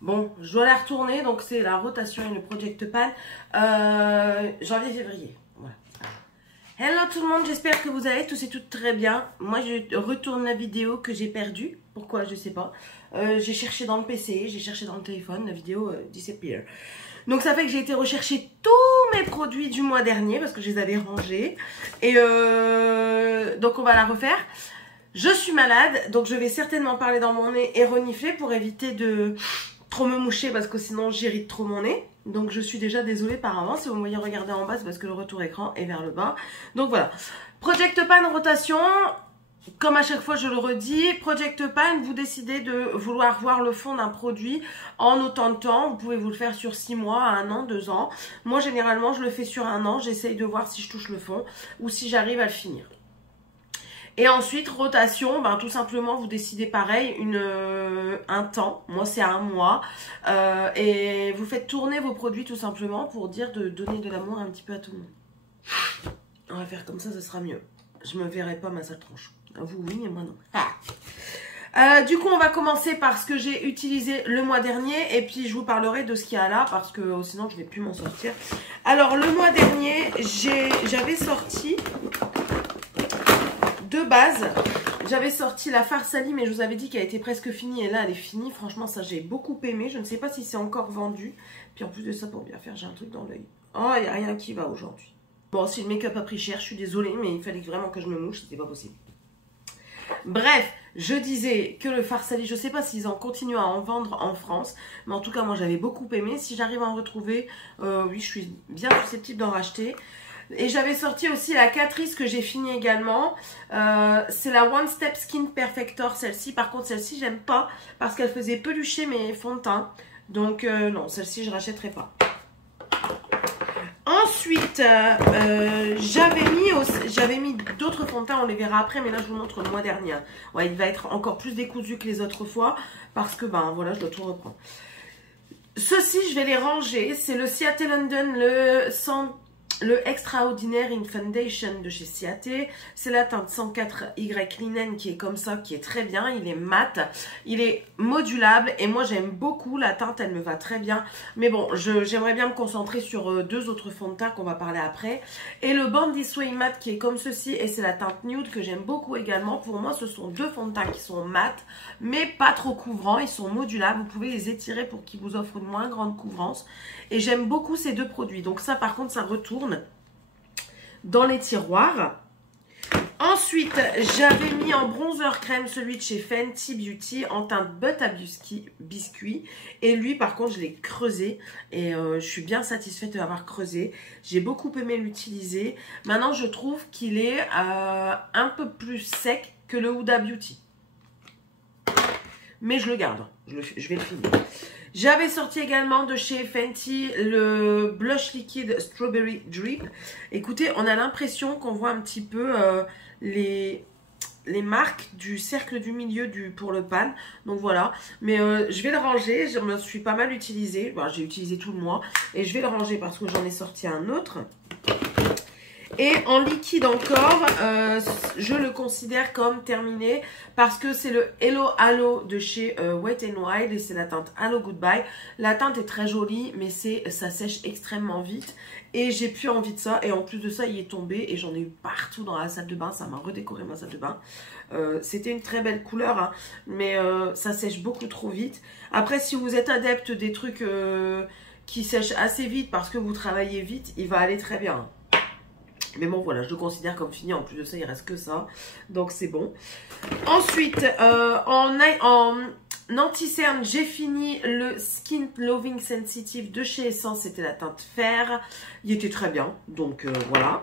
Bon, je dois la retourner, donc c'est la rotation et le Project Pan. Janvier-février. Voilà. Hello tout le monde, j'espère que vous allez tous et toutes très bien. Moi, je retourne la vidéo que j'ai perdue. Pourquoi, je sais pas. J'ai cherché dans le PC, j'ai cherché dans le téléphone, la vidéo disappear. Donc ça fait que j'ai été rechercher tous mes produits du mois dernier parce que je les avais rangés. Et donc on va la refaire. Je suis malade, donc je vais certainement parler dans mon nez et renifler pour éviter de trop me moucher parce que sinon j'irrite trop mon nez. Donc je suis déjà désolée par avance. Si vous me voyez regarder en bas, c'est parce que le retour écran est vers le bas. Donc voilà. Project Pan rotation. Comme à chaque fois je le redis, Project Pan, vous décidez de vouloir voir le fond d'un produit en autant de temps. Vous pouvez vous le faire sur 6 mois, 1 an, 2 ans. Moi généralement je le fais sur 1 an. J'essaye de voir si je touche le fond ou si j'arrive à le finir. Et ensuite, rotation, ben, tout simplement, vous décidez pareil, un temps. Moi, c'est 1 mois. Et vous faites tourner vos produits tout simplement pour dire de donner de l'amour un petit peu à tout le monde. On va faire comme ça, ce sera mieux. Je me verrai pas ma sale tronche. Vous, oui, et moi, non. Ah. Du coup, on va commencer par ce que j'ai utilisé le mois dernier. Et puis, je vous parlerai de ce qu'il y a là parce que sinon, je ne vais plus m'en sortir. Alors, le mois dernier, j'avais sorti... De base, j'avais sorti la Farsali, mais je vous avais dit qu'elle était presque finie. Et là, elle est finie. Franchement, ça, j'ai beaucoup aimé. Je ne sais pas si c'est encore vendu. Puis en plus de ça, pour bien faire, j'ai un truc dans l'œil. Oh, il n'y a rien qui va aujourd'hui. Bon, si le make-up a pris cher, je suis désolée, mais il fallait vraiment que je me mouche. C'était pas possible. Bref, je disais que le Farsali, je ne sais pas s'ils en continuent à en vendre en France. Mais en tout cas, moi, j'avais beaucoup aimé. Si j'arrive à en retrouver, oui, je suis bien susceptible d'en racheter. Et j'avais sorti aussi la Catrice que j'ai fini également. C'est la One Step Skin Perfector, celle-ci. Par contre, celle-ci, j'aime pas parce qu'elle faisait pelucher mes fonds de teint. Donc, non, celle-ci, je rachèterai pas. Ensuite, j'avais mis d'autres fonds de teint. On les verra après, mais là, je vous montre le mois dernier. Ouais, il va être encore plus décousu que les autres fois parce que, ben, voilà, je dois tout reprendre. Ceux-ci, je vais les ranger. C'est le Ciaté London, le Extraordinaire in Foundation de chez Ciaté. C'est la teinte 104Y Linen qui est comme ça, qui est très bien. Il est mat, il est modulable et moi j'aime beaucoup la teinte, elle me va très bien. Mais bon, j'aimerais bien me concentrer sur 2 autres fonds de teint qu'on va parler après. Et le Born This Way Matte qui est comme ceci et c'est la teinte nude que j'aime beaucoup également. Pour moi, ce sont 2 fonds de teint qui sont mat mais pas trop couvrants. Ils sont modulables, vous pouvez les étirer pour qu'ils vous offrent une moins grande couvrance. Et j'aime beaucoup ces 2 produits. Donc ça, par contre, ça retourne dans les tiroirs. Ensuite, j'avais mis en bronzer crème celui de chez Fenty Beauty en teinte Butter Biscuit. Et lui, par contre, je l'ai creusé. Et je suis bien satisfaite de l'avoir creusé. J'ai beaucoup aimé l'utiliser. Maintenant, je trouve qu'il est un peu plus sec que le Huda Beauty. Mais je le garde. Je vais le finir. J'avais sorti également de chez Fenty le blush liquide Strawberry Drip. Écoutez, on a l'impression qu'on voit un petit peu les marques du cercle du milieu pour le pan. Donc voilà. Mais je vais le ranger. Je me suis pas mal utilisé. Bon, j'ai utilisé tout le mois. Et je vais le ranger parce que j'en ai sorti un autre. Et en liquide encore, je le considère comme terminé parce que c'est le Hello Halo de chez Wet n Wild et c'est la teinte Hello Goodbye. La teinte est très jolie mais ça sèche extrêmement vite et j'ai plus envie de ça. Et en plus de ça, il est tombé et j'en ai eu partout dans la salle de bain. Ça m'a redécoré ma salle de bain. C'était une très belle couleur, hein, mais ça sèche beaucoup trop vite. Après, si vous êtes adepte des trucs qui sèchent assez vite parce que vous travaillez vite, il va aller très bien. Mais bon, voilà, je le considère comme fini. En plus de ça, il reste que ça. Donc, c'est bon. Ensuite, en anti-cerne, j'ai fini le Skin Loving Sensitive de chez Essence. C'était la teinte fer. Il était très bien. Donc, voilà.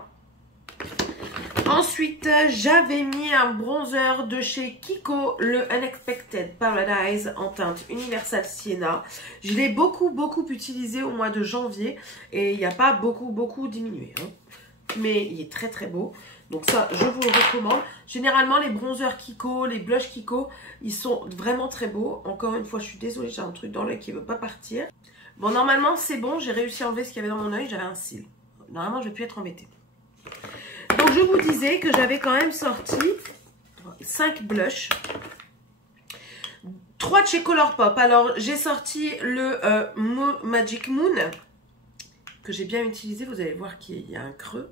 Ensuite, j'avais mis un bronzer de chez Kiko, le Unexpected Paradise en teinte Universal Sienna. Je l'ai beaucoup utilisé au mois de janvier. Et il n'y a pas beaucoup diminué, hein. Mais il est très beau. Donc ça, je vous le recommande. Généralement, les bronzers Kiko, les blushs Kiko, ils sont vraiment très beaux. Encore une fois, je suis désolée, j'ai un truc dans l'œil qui ne veut pas partir. Bon, normalement, c'est bon. J'ai réussi à enlever ce qu'il y avait dans mon œil. J'avais un cil. Normalement, je vais plus être embêtée. Donc, je vous disais que j'avais quand même sorti 5 blushs. 3 de chez Colourpop. Alors, j'ai sorti le Magic Moon, que j'ai bien utilisé. Vous allez voir qu'il y a un creux.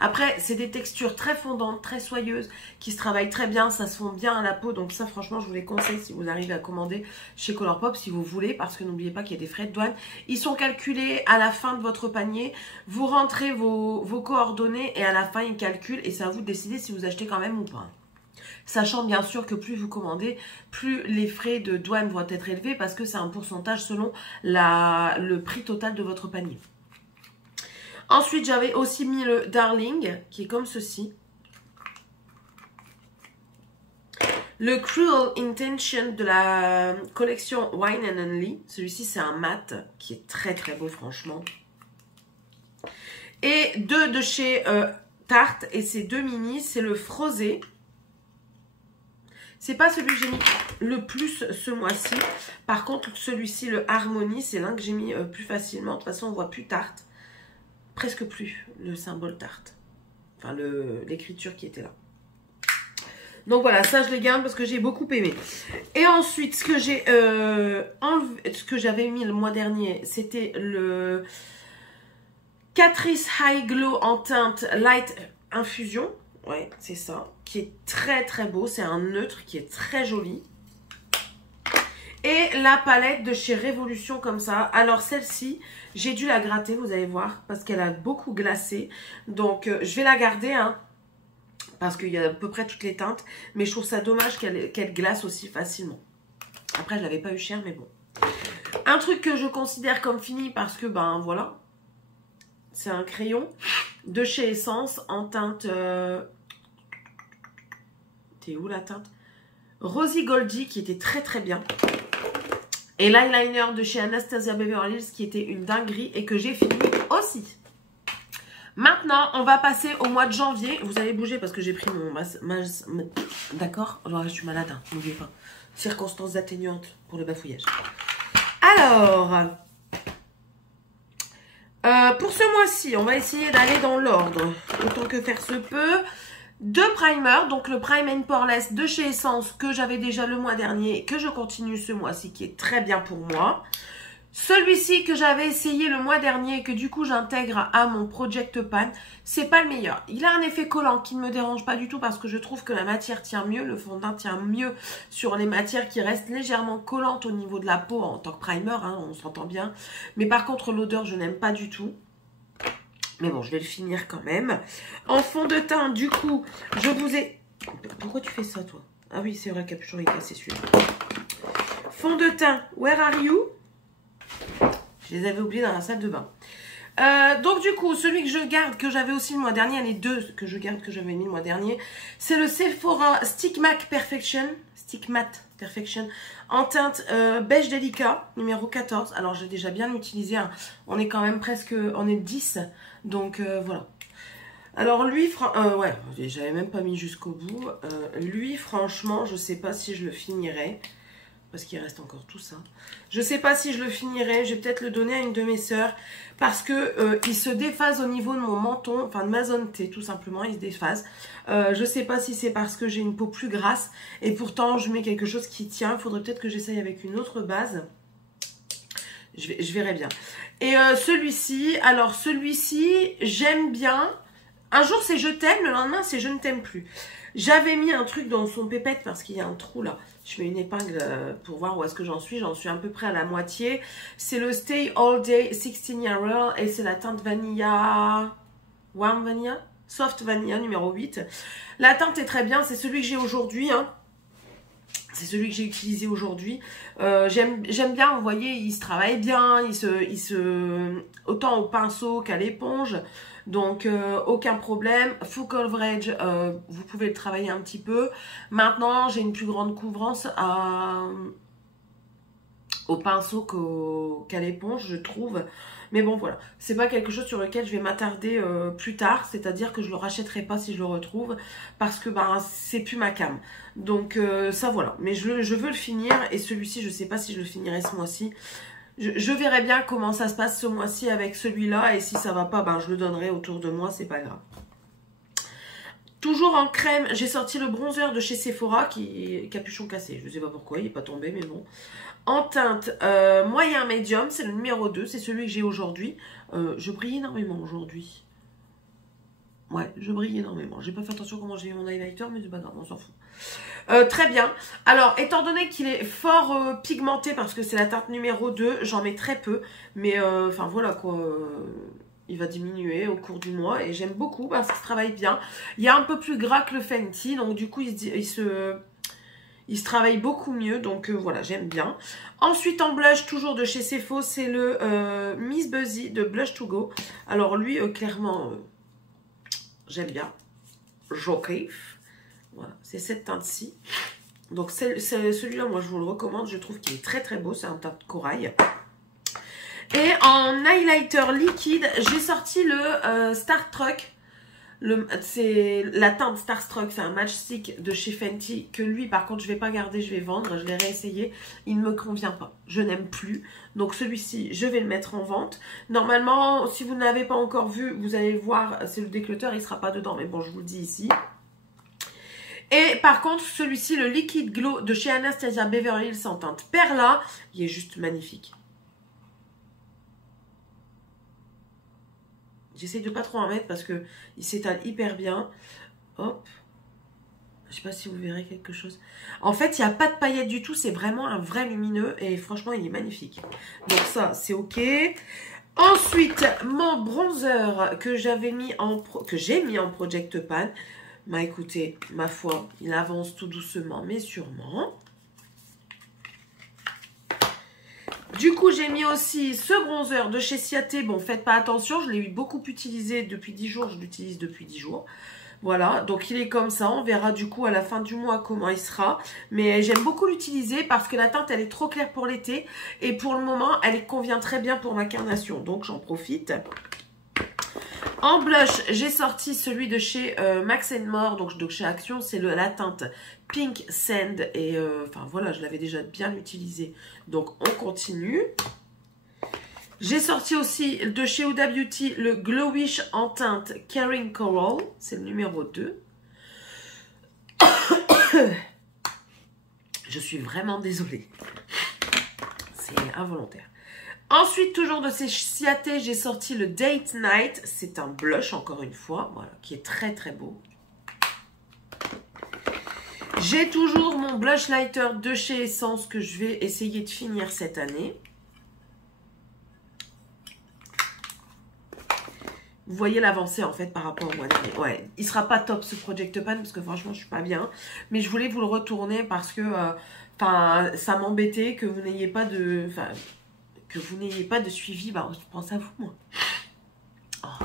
Après, c'est des textures très fondantes, très soyeuses, qui se travaillent très bien, ça se fond bien à la peau. Donc ça, franchement, je vous les conseille si vous arrivez à commander chez Colourpop, si vous voulez, parce que n'oubliez pas qu'il y a des frais de douane. Ils sont calculés à la fin de votre panier. Vous rentrez vos coordonnées et à la fin, ils calculent et c'est à vous de décider si vous achetez quand même ou pas. Sachant bien sûr que plus vous commandez, plus les frais de douane vont être élevés parce que c'est un pourcentage selon le prix total de votre panier. Ensuite, j'avais aussi mis le Darling, qui est comme ceci. Le Cruel Intention de la collection Wine and Only. Celui-ci, c'est un mat qui est très très beau, franchement. Et 2 de chez Tarte. Et ces 2 mini, c'est le Frosé. C'est pas celui que j'ai mis le plus ce mois-ci. Par contre, celui-ci, le Harmony, c'est l'un que j'ai mis plus facilement. De toute façon, on voit plus Tarte. Presque plus le symbole Tarte. Enfin, l'écriture qui était là. Donc voilà, ça je les garde parce que j'ai beaucoup aimé. Et ensuite, ce que j'ai enlevé, ce que j'avais mis le mois dernier, c'était le Catrice High Glow en teinte Light Infusion. Ouais, c'est ça. Qui est très très beau. C'est un neutre qui est très joli. Et la palette de chez Révolution comme ça. Alors celle-ci, j'ai dû la gratter, vous allez voir, parce qu'elle a beaucoup glacé. Donc je vais la garder, hein, parce qu'il y a à peu près toutes les teintes. Mais je trouve ça dommage qu'elle glace aussi facilement. Après, je ne l'avais pas eu cher, mais bon. Un truc que je considère comme fini parce que, ben voilà, c'est un crayon de chez Essence en teinte... T'es où la teinte? Rosy Goldie qui était très très bien. Et l'eyeliner de chez Anastasia Beverly Hills qui était une dinguerie et que j'ai fini aussi. Maintenant, on va passer au mois de janvier. Vous allez bouger parce que j'ai pris mon... D'accord? Alors, je suis malade, hein, n'oubliez pas. Circonstances atténuantes pour le bafouillage. Alors, pour ce mois-ci, on va essayer d'aller dans l'ordre, autant que faire se peut. 2 primers, donc le Prime and Poreless de chez Essence que j'avais déjà le mois dernier, que je continue ce mois-ci, qui est très bien pour moi. Celui-ci que j'avais essayé le mois dernier et que du coup j'intègre à mon Project Pan, c'est pas le meilleur. Il a un effet collant qui ne me dérange pas du tout parce que je trouve que la matière tient mieux, le fond de teint tient mieux sur les matières qui restent légèrement collantes au niveau de la peau en tant que primer, hein, on s'entend bien. Mais par contre l'odeur je n'aime pas du tout. Mais bon, je vais le finir quand même. En fond de teint, du coup, je vous ai... Pourquoi tu fais ça, toi? Ah oui, c'est vrai, capuchon est cassé, celui-là. Fond de teint, Where Are You? Je les avais oubliés dans la salle de bain. Donc, du coup, celui que je garde, que j'avais aussi le mois dernier, les 2 que je garde, que j'avais mis le mois dernier, c'est le Sephora Stick Matte Perfection. Stick Matte Perfection en teinte beige délicat, numéro 14. Alors, j'ai déjà bien utilisé. Hein. On est quand même presque... On est 10. Donc, voilà. Alors, lui... ouais, j'avais même pas mis jusqu'au bout. Lui, franchement, je sais pas si je le finirai. Parce qu'il reste encore tout ça. Je sais pas si je le finirai. Je vais peut-être le donner à une de mes sœurs. Parce que il se déphase au niveau de mon menton. Enfin, de ma zone T, tout simplement. Il se déphase. Je sais pas si c'est parce que j'ai une peau plus grasse. Et pourtant, je mets quelque chose qui tient. Il faudrait peut-être que j'essaye avec une autre base. Je verrai bien. Et celui-ci. Alors, celui-ci, j'aime bien. Un jour, c'est je t'aime. Le lendemain, c'est je ne t'aime plus. J'avais mis un truc dans son pépette parce qu'il y a un trou là. Je mets une épingle pour voir où est-ce que j'en suis. J'en suis à peu près à la moitié. C'est le Stay All Day 16 Hour et c'est la teinte Vanilla... Warm Vanilla? Soft Vanilla numéro 8. La teinte est très bien. C'est celui que j'ai aujourd'hui. Hein. C'est celui que j'ai utilisé aujourd'hui. J'aime bien, vous voyez, il se travaille bien. Autant au pinceau qu'à l'éponge. Donc, aucun problème. Full coverage, vous pouvez le travailler un petit peu. Maintenant, j'ai une plus grande couvrance au pinceau qu'à l'éponge, je trouve. Mais bon, voilà. C'est pas quelque chose sur lequel je vais m'attarder plus tard. C'est-à-dire que je le rachèterai pas si je le retrouve. Parce que, ben, c'est plus ma came. Donc, ça, voilà. Mais je veux le finir. Et celui-ci, je sais pas si je le finirai ce mois-ci. Je verrai bien comment ça se passe ce mois-ci avec celui-là. Et si ça va pas, ben, je le donnerai autour de moi. C'est pas grave. Toujours en crème, j'ai sorti le bronzer de chez Sephora qui est capuchon cassé. Je ne sais pas pourquoi, il n'est pas tombé, mais bon. En teinte moyen médium, c'est le numéro 2, c'est celui que j'ai aujourd'hui. Je brille énormément aujourd'hui. Ouais, je brille énormément. J'ai pas fait attention comment j'ai mis mon highlighter, mais c'est pas grave, on s'en fout. Très bien. Alors, étant donné qu'il est fort pigmenté, parce que c'est la teinte numéro 2, j'en mets très peu. Mais, enfin, voilà quoi. Il va diminuer au cours du mois. Et j'aime beaucoup parce qu'il travaille bien. Il est un peu plus gras que le Fenty. Donc, du coup, il se travaille beaucoup mieux. Donc, voilà, j'aime bien. Ensuite, en blush, toujours de chez Sephora, c'est le Miss Buzzy de Blush to Go. Alors, lui, clairement, j'aime bien. Je kiffe. Voilà, c'est cette teinte-ci. Donc, celui-là, moi, je vous le recommande. Je trouve qu'il est très, très beau. C'est un teint de corail. Et en highlighter liquide, j'ai sorti le Starstruck. C'est la teinte Starstruck. C'est un matchstick de chez Fenty. Que lui, par contre, je ne vais pas garder. Je vais vendre. Je l'ai réessayé. Il ne me convient pas. Je n'aime plus. Donc, celui-ci, je vais le mettre en vente. Normalement, si vous ne l'avez pas encore vu, vous allez le voir. C'est le déclutter. Il ne sera pas dedans. Mais bon, je vous le dis ici. Et par contre, celui-ci, le Liquid Glow de chez Anastasia Beverly Hills en teinte Perla, il est juste magnifique. J'essaie de pas trop en mettre parce que il s'étale hyper bien. Hop. Je sais pas si vous verrez quelque chose. En fait, il n'y a pas de paillettes du tout. C'est vraiment un vrai lumineux et franchement, il est magnifique. Donc ça, c'est ok. Ensuite, mon bronzer que j'ai mis en Project Pan. Bah écoutez, ma foi, il avance tout doucement, mais sûrement. Du coup, j'ai mis aussi ce bronzer de chez Ciaté. Bon, faites pas attention, je l'ai eu beaucoup utilisé depuis 10 jours. Je l'utilise depuis 10 jours. Voilà, donc il est comme ça. On verra du coup à la fin du mois comment il sera. Mais j'aime beaucoup l'utiliser parce que la teinte, elle est trop claire pour l'été. Et pour le moment, elle convient très bien pour ma carnation. Donc, j'en profite. En blush, j'ai sorti celui de chez Max More, donc de chez Action, c'est la teinte Pink Sand. Et enfin voilà, je l'avais déjà bien utilisé, donc on continue. J'ai sorti aussi de chez Huda Beauty le Glowish en teinte Caring Coral, c'est le numéro 2. Je suis vraiment désolée, c'est involontaire. Ensuite, toujours de chez Ciaté, j'ai sorti le Date Night. C'est un blush, encore une fois, voilà, qui est très très beau. J'ai toujours mon blush lighter de chez Essence que je vais essayer de finir cette année. Vous voyez l'avancée en fait par rapport au mois dernier. Ouais, il sera pas top ce Project Pan parce que franchement, je suis pas bien. Mais je voulais vous le retourner parce que ça m'embêtait que vous n'ayez pas de... que vous n'ayez pas de suivi, bah, je pense à vous, moi. Oh.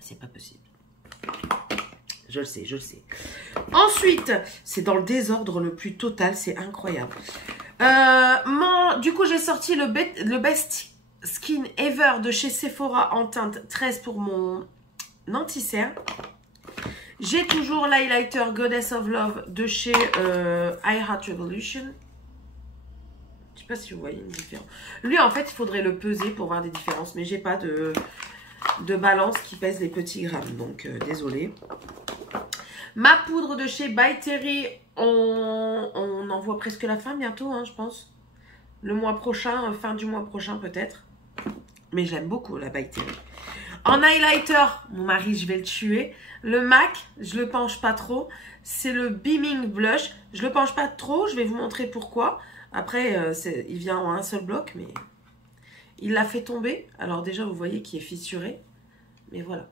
C'est pas possible. Je le sais, je le sais. Ensuite, c'est dans le désordre le plus total, c'est incroyable. Du coup, j'ai sorti le Best Skin Ever de chez Sephora en teinte 13 pour mon anti-cerne. J'ai toujours l'highlighter Goddess of Love de chez I Heart Revolution. Je sais pas si vous voyez une différence. Lui, en fait, il faudrait le peser pour voir des différences. Mais j'ai pas de balance qui pèse les petits grammes. Donc, désolé. Ma poudre de chez By Terry, on en voit presque la fin bientôt, hein, je pense. Le mois prochain, fin du mois prochain peut-être. Mais j'aime beaucoup la By Terry. En highlighter, mon mari, je vais le tuer. Le MAC, je le penche pas trop. C'est le Beaming Blush. Je le penche pas trop, je vais vous montrer pourquoi. Après, il vient en un seul bloc, mais il l'a fait tomber. Alors déjà, vous voyez qu'il est fissuré. Mais voilà.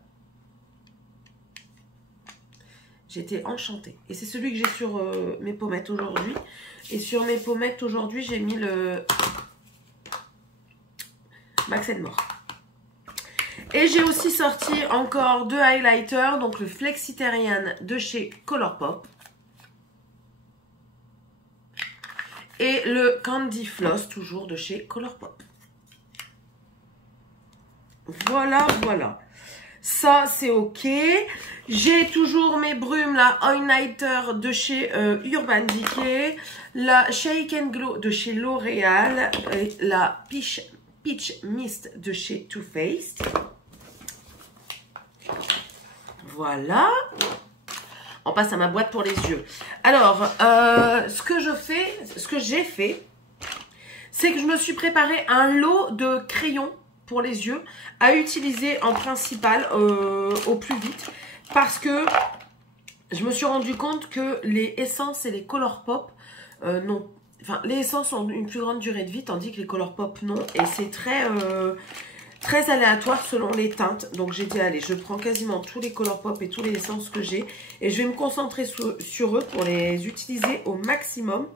J'étais enchantée. Et c'est celui que j'ai sur mes pommettes aujourd'hui. Et sur mes pommettes aujourd'hui, j'ai mis le Max More. Et j'ai aussi sorti encore deux highlighters. Donc le Flexitarian de chez Colourpop. Et le Candy Floss, toujours de chez Colourpop. Voilà, voilà. Ça, c'est ok. J'ai toujours mes brumes, la highlighter de chez Urban Decay. La Shake and Glow de chez L'Oréal. Et la Peach Mist de chez Too Faced. Voilà. On passe à ma boîte pour les yeux. Alors, ce que j'ai fait, c'est que je me suis préparé un lot de crayons pour les yeux à utiliser en principal au plus vite. Parce que je me suis rendu compte que les essences et les Colourpop non. Enfin, les essences ont une plus grande durée de vie, tandis que les Colourpop non. Et c'est très aléatoire selon les teintes. Donc j'ai dit, allez, je prends quasiment tous les Colourpop et tous les essences que j'ai. Et je vais me concentrer sur eux pour les utiliser au maximum.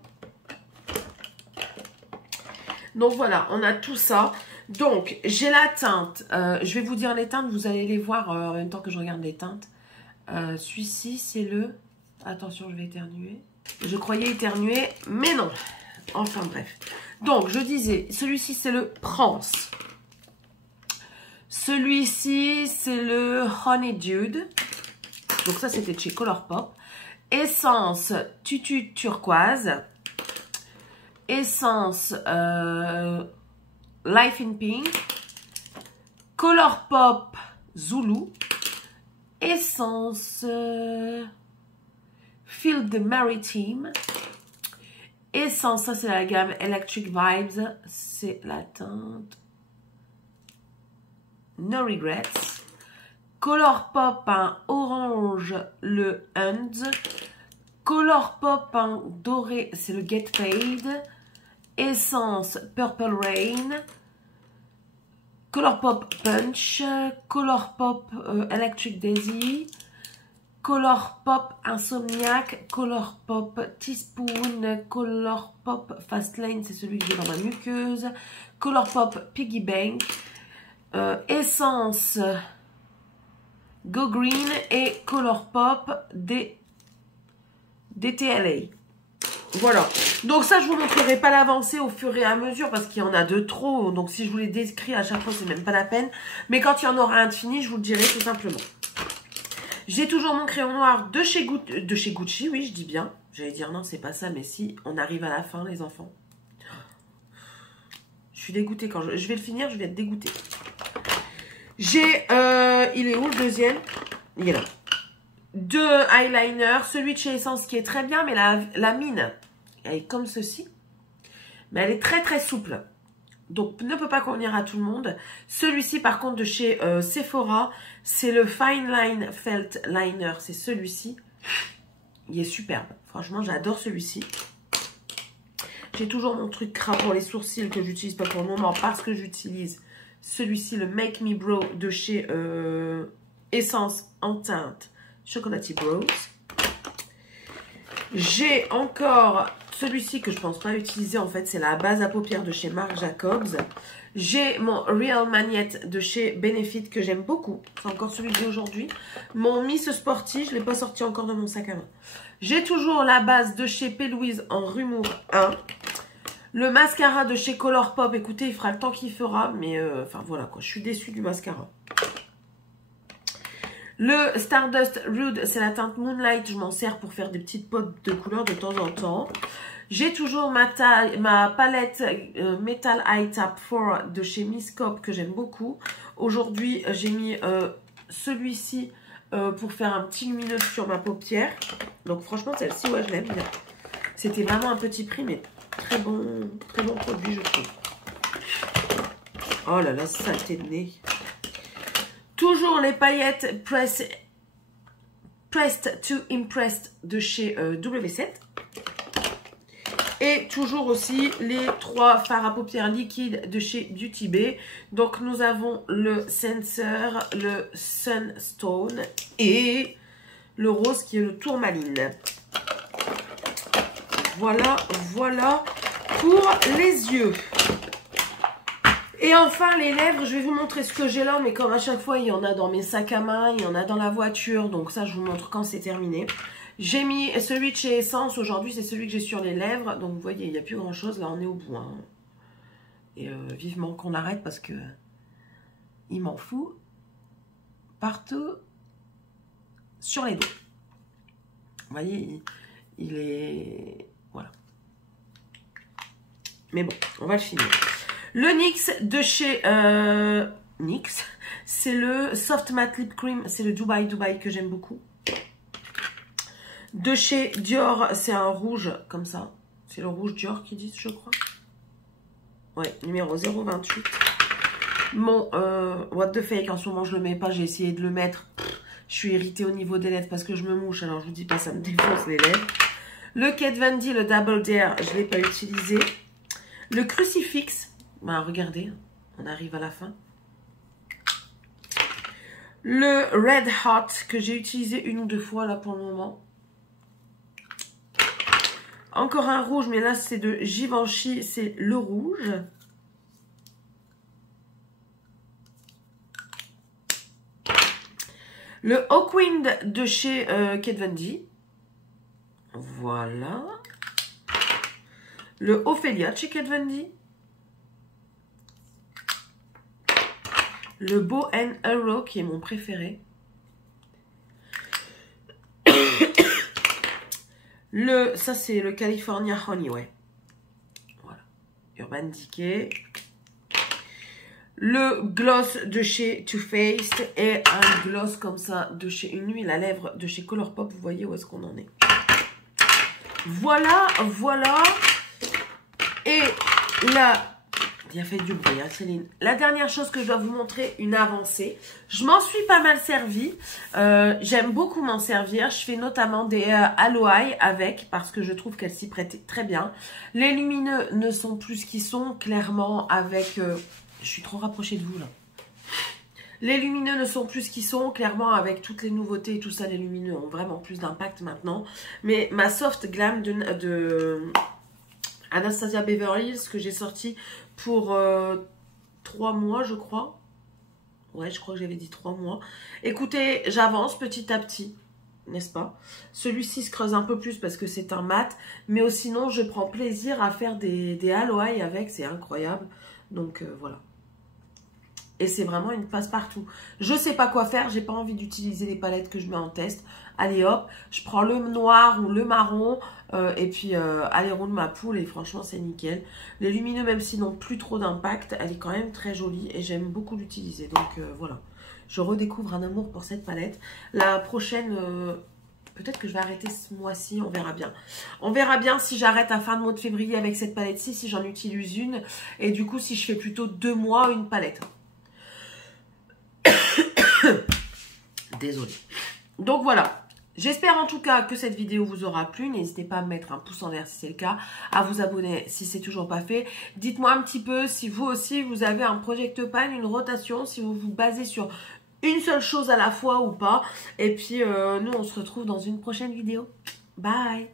Donc voilà, on a tout ça. Donc j'ai la teinte. Je vais vous dire les teintes, vous allez les voir en même temps que je regarde les teintes. Celui-ci, c'est le... Attention, je vais éternuer. Je croyais éternuer, mais non. Enfin bref. Donc, je disais, celui-ci, c'est le Prance. Celui-ci, c'est le Honeydew. Donc ça, c'était de chez Colourpop. Essence Tutu Turquoise. Essence Life in Pink. Colourpop Zulu. Essence Field Maritime. Essence, ça c'est la gamme Electric Vibes. C'est la teinte No Regrets. Colourpop en orange, le Huns. Colourpop en doré, c'est le Get Paid. Essence Purple Rain. Colourpop Punch. Colourpop Electric Daisy. Colourpop Insomniac, Colourpop Teaspoon, Colourpop Fastlane, c'est celui que j'ai dans ma muqueuse, Colourpop Piggy Bank, Essence Go Green et Colourpop DTLA. Voilà. Donc ça, je vous montrerai pas l'avancée au fur et à mesure parce qu'il y en a de trop. Donc si je vous les décris à chaque fois, c'est même pas la peine. Mais quand il y en aura un de fini, je vous le dirai tout simplement. J'ai toujours mon crayon noir de chez Gucci, oui, je dis bien. J'allais dire non, c'est pas ça, mais si, on arrive à la fin, les enfants. Je suis dégoûtée quand je vais le finir, je vais être dégoûtée. J'ai, il est où le deuxième? Il est là. 2 eyeliners, celui de chez Essence qui est très bien, mais la mine, elle est comme ceci. Mais elle est très souple. Donc, ne peut pas convenir à tout le monde. Celui-ci, par contre, de chez Sephora, c'est le Fine Line Felt Liner. C'est celui-ci. Il est superbe. Franchement, j'adore celui-ci. J'ai toujours mon truc gras pour les sourcils que j'utilise pas pour le moment parce que j'utilise celui-ci, le Make Me Brow de chez Essence en teinte Chocolatey Brows. J'ai encore... Celui-ci que je pense pas utiliser, en fait, c'est la base à paupières de chez Marc Jacobs. J'ai mon Real Magnette de chez Benefit que j'aime beaucoup. C'est encore celui que j'ai aujourd'hui. Mon Miss Sporty, je ne l'ai pas sorti encore de mon sac à main. J'ai toujours la base de chez P. Louise en Rumour 1. Le mascara de chez Colourpop, écoutez, il fera le temps qu'il fera. Mais enfin voilà quoi, je suis déçue du mascara. Le Stardust Rude, c'est la teinte Moonlight. Je m'en sers pour faire des petites potes de couleurs de temps en temps. J'ai toujours ma palette Metal Eye Tap 4 de chez Miss Cop que j'aime beaucoup. Aujourd'hui, j'ai mis celui-ci pour faire un petit lumineux sur ma paupière. Donc franchement, celle-ci, ouais, je l'aime bien. C'était vraiment un petit prix, mais très bon produit, je trouve. Oh là là, saleté de nez. Toujours les paillettes Pressed to Impressed de chez W7. Et toujours aussi les 3 fards à paupières liquides de chez Beauty Bay. Donc nous avons le Sensor, le Sunstone et le rose qui est le Tourmaline. Voilà pour les yeux. Et enfin, les lèvres, je vais vous montrer ce que j'ai là, mais comme à chaque fois, il y en a dans mes sacs à main, il y en a dans la voiture, donc ça, je vous montre quand c'est terminé. J'ai mis celui de chez Essence, aujourd'hui, c'est celui que j'ai sur les lèvres, donc vous voyez, il n'y a plus grand-chose, là, on est au bout. Hein. Et vivement qu'on arrête, parce que il m'en fout partout sur les doigts. Vous voyez, il est... Voilà. Mais bon, on va le finir. Le NYX de chez NYX. C'est le Soft Matte Lip Cream. C'est le Dubai que j'aime beaucoup. De chez Dior, c'est un rouge comme ça. C'est le rouge Dior qui dit, je crois. Ouais, numéro 028. Mon What the Fake, en ce moment, je le mets pas. J'ai essayé de le mettre. Je suis irritée au niveau des lèvres parce que je me mouche. Alors, je vous dis pas, ça me défonce les lèvres. Le Kate Von D, le Double Dare, je ne l'ai pas utilisé. Le Crucifix. Ben, regardez, on arrive à la fin. Le Red Hot, que j'ai utilisé une ou deux fois là pour le moment. Encore un rouge, mais là c'est de Givenchy, c'est le rouge. Le Hawkwind de chez Kate Von D. Voilà. Le Ophelia de chez Kate Von D. Le Bow and Arrow qui est mon préféré. Ça c'est le California Honey, ouais. Voilà. Urban Decay. Le gloss de chez Too Faced et un gloss comme ça de chez une huile à lèvres de chez Colourpop. Vous voyez où est-ce qu'on en est. Voilà, voilà. Et là, il a fait du bruit, hein, Céline. La dernière chose que je dois vous montrer, une avancée. Je m'en suis pas mal servie. J'aime beaucoup m'en servir. Je fais notamment des aloe avec parce que je trouve qu'elles s'y prêtent très bien. Les lumineux ne sont plus ce qu'ils sont, clairement, avec... je suis trop rapprochée de vous, là. Les lumineux ne sont plus ce qu'ils sont, clairement, avec toutes les nouveautés et tout ça. Les lumineux ont vraiment plus d'impact maintenant. Mais ma Soft Glam de Anastasia Beverly Hills que j'ai sorti pour 3 mois, je crois. Ouais, je crois que j'avais dit 3 mois. Écoutez, j'avance petit à petit, n'est-ce pas? Celui-ci se creuse un peu plus parce que c'est un mat. Mais sinon, je prends plaisir à faire des aloe avec. C'est incroyable. Donc, voilà. Et c'est vraiment une passe-partout. Je sais pas quoi faire. J'ai pas envie d'utiliser les palettes que je mets en test. Allez hop, je prends le noir ou le marron. Et puis, allez, roule ma poule. Et franchement, c'est nickel. Les lumineux, même s'ils n'ont plus trop d'impact, elle est quand même très jolie. Et j'aime beaucoup l'utiliser. Donc, voilà. Je redécouvre un amour pour cette palette. La prochaine... peut-être que je vais arrêter ce mois-ci, on verra bien. On verra bien si j'arrête à fin de mois de février avec cette palette-ci, si j'en utilise une. Et du coup, si je fais plutôt 2 mois, une palette. Désolée. Donc voilà. J'espère en tout cas que cette vidéo vous aura plu. N'hésitez pas à me mettre un pouce en l'air si c'est le cas. À vous abonner si c'est toujours pas fait. Dites-moi un petit peu si vous aussi vous avez un project pan, une rotation, si vous vous basez sur une seule chose à la fois ou pas. Et puis nous on se retrouve dans une prochaine vidéo. Bye!